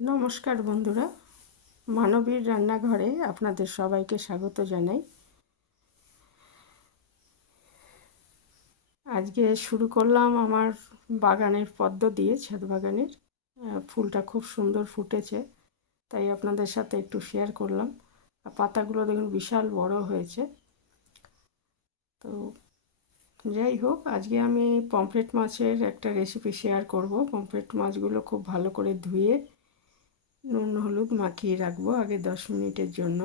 নমস্কার বন্ধুরা, মানবীর রান্নাঘরে আপনাদের সবাইকে স্বাগত জানাই। আজকে শুরু করলাম আমার বাগানের পদ্ম দিয়ে, ছাদ বাগানের। ফুলটা খুব সুন্দর ফুটেছে, তাই আপনাদের সাথে একটু শেয়ার করলাম। আর পাতাগুলো দেখুন বিশাল বড় হয়েছে। তো যাই হোক, আজকে আমি পমফ্রেট মাছের একটা রেসিপি শেয়ার করব। পমফ্রেট মাছগুলো খুব ভালো করে ধুয়ে নুন হলুদ মাখিয়ে রাখবো আগে 10 মিনিটের জন্য।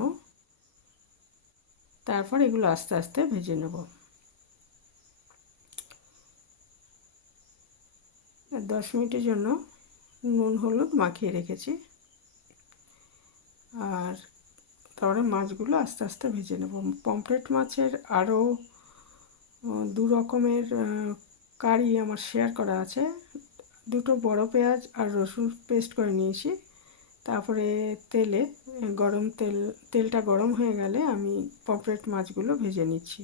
তারপর এগুলো আস্তে আস্তে ভেজে নেব। 10 মিনিটের জন্য নুন হলুদ মাখিয়ে রেখেছি। আর তারপরে মাছগুলো আস্তে আস্তে ভেজে নেব। পমফ্রেট মাছের আরও দু রকমের কারি আমার শেয়ার করা আছে। দুটো বড় পেঁয়াজ আর রসুন পেস্ট করে নিয়েছি। তারপরে তেলটা গরম হয়ে গেলে আমি পমফ্রেট মাছগুলো ভেজে নিচ্ছি।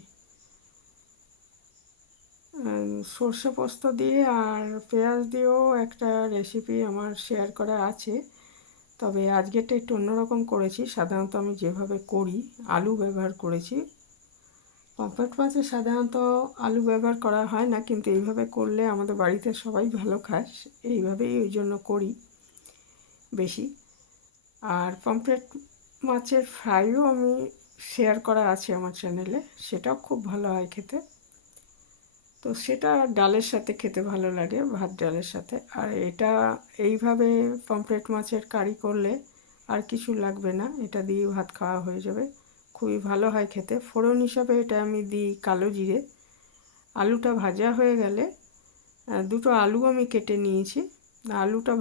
সর্ষে পোস্ত দিয়ে আর পেঁয়াজ দিয়েও একটা রেসিপি আমার শেয়ার করা আছে, তবে আজকেরটা একটু অন্যরকম করেছি। সাধারণত আমি যেভাবে করি আলু ব্যবহার করেছি। পমফ্রেট মাছে সাধারণত আলু ব্যবহার করা হয় না, কিন্তু এইভাবে করলে আমাদের বাড়িতে সবাই ভালো খায়, এইভাবেই ওই জন্য করি বেশি। আর পমফ্রেট মাছের ফ্রাইও আমি শেয়ার করা আছে আমার চ্যানেলে, সেটাও খুব ভালো হয় খেতে। তো সেটা ডালের সাথে খেতে ভালো লাগে, ভাত ডালের সাথে। আর এটা এইভাবে পমফ্রেট মাছের কারি করলে আর কিছু লাগবে না, এটা দিয়ে ভাত খাওয়া হয়ে যাবে, খুবই ভালো হয় খেতে। ফোড়ন হিসাবে এটা আমি দিই কালো জিরে। আলুটা ভাজা হয়ে গেলে, দুটো আলু আমি কেটে নিয়েছি। আলুটা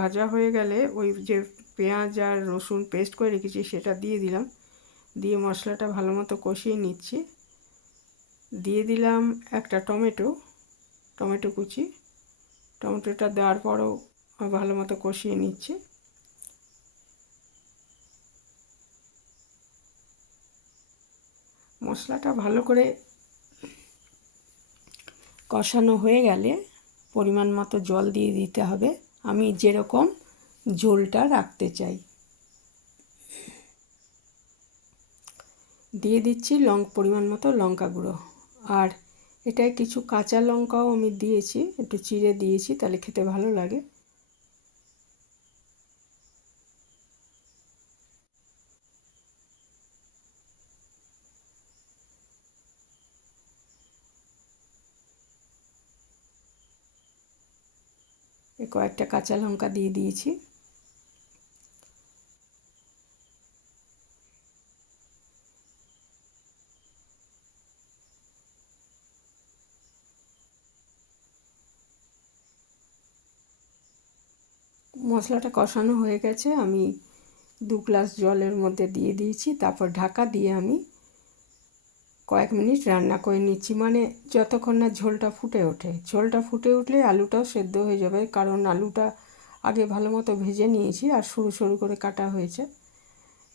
ভাজা হয়ে গেলে ওই যে পেঁয়াজ আর রসুন পেস্ট করে রেখেছি সেটা দিয়ে দিলাম। দিয়ে মশলাটা ভালো মতো কষিয়ে নিচ্ছি। দিয়ে দিলাম একটা টমেটো কুচি। টমেটোটা দেওয়ার পরও ভালো মতো কষিয়ে নিচ্ছি। মশলাটা ভালো করে কষানো হয়ে গেলে পরিমাণ মতো জল দিয়ে দিতে হবে, আমি যেরকম ঝোলটা রাখতে চাই। দিয়ে দিচ্ছি পরিমাণ মতো লঙ্কা গুঁড়ো। আর এটায় কিছু কাঁচা লঙ্কাও আমি দিয়েছি, একটু চিড়ে দিয়েছি, তাহলে খেতে ভালো লাগে। কয়েকটা কাঁচা লঙ্কা দিয়ে দিয়েছি। মশলাটা কষানো হয়ে গেছে, আমি 2 গ্লাস জলের মধ্যে দিয়ে দিয়েছি। তারপর ঢাকা দিয়ে আমি কয়েক মিনিট রান্না করে নিচ্ছি, মানে যতক্ষণ না ঝোলটা ফুটে ওঠে। ঝোলটা ফুটে উঠলে আলুটাও সেদ্ধ হয়ে যাবে, কারণ আলুটা আগে ভালো মতো ভেজে নিয়েছি আর সরু সরু করে কাটা হয়েছে।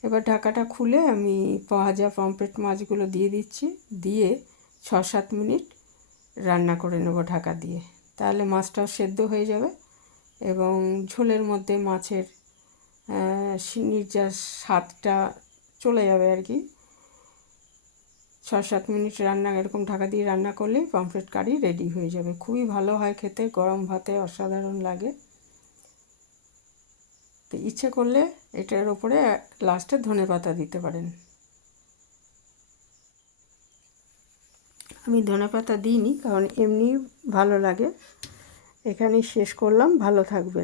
এবার ঢাকাটা খুলে আমি ভাজা পমফ্রেট মাছগুলো দিয়ে দিচ্ছি। দিয়ে 6-7 মিনিট রান্না করে নেব ঢাকা দিয়ে, তাহলে মাছটাও সেদ্ধ হয়ে যাবে এবং ঝোলের মধ্যে মাছের যা স্বাদটা চলে যাবে আর কি। 6-7 মিনিট এরকম ঢাকা দিয়ে রান্না করলেই পমফ্রেট কারি রেডি হয়ে যাবে। খুবই ভালো হয় খেতে, গরম ভাতে অসাধারণ লাগে। তো ইচ্ছে করলে এটার ওপরে লাস্টে ধনেপাতা দিতে পারেন। আমি ধনেপাতা দিইনি, কারণ এমনি ভালো লাগে। এখানেই শেষ করলাম, ভালো থাকবেন।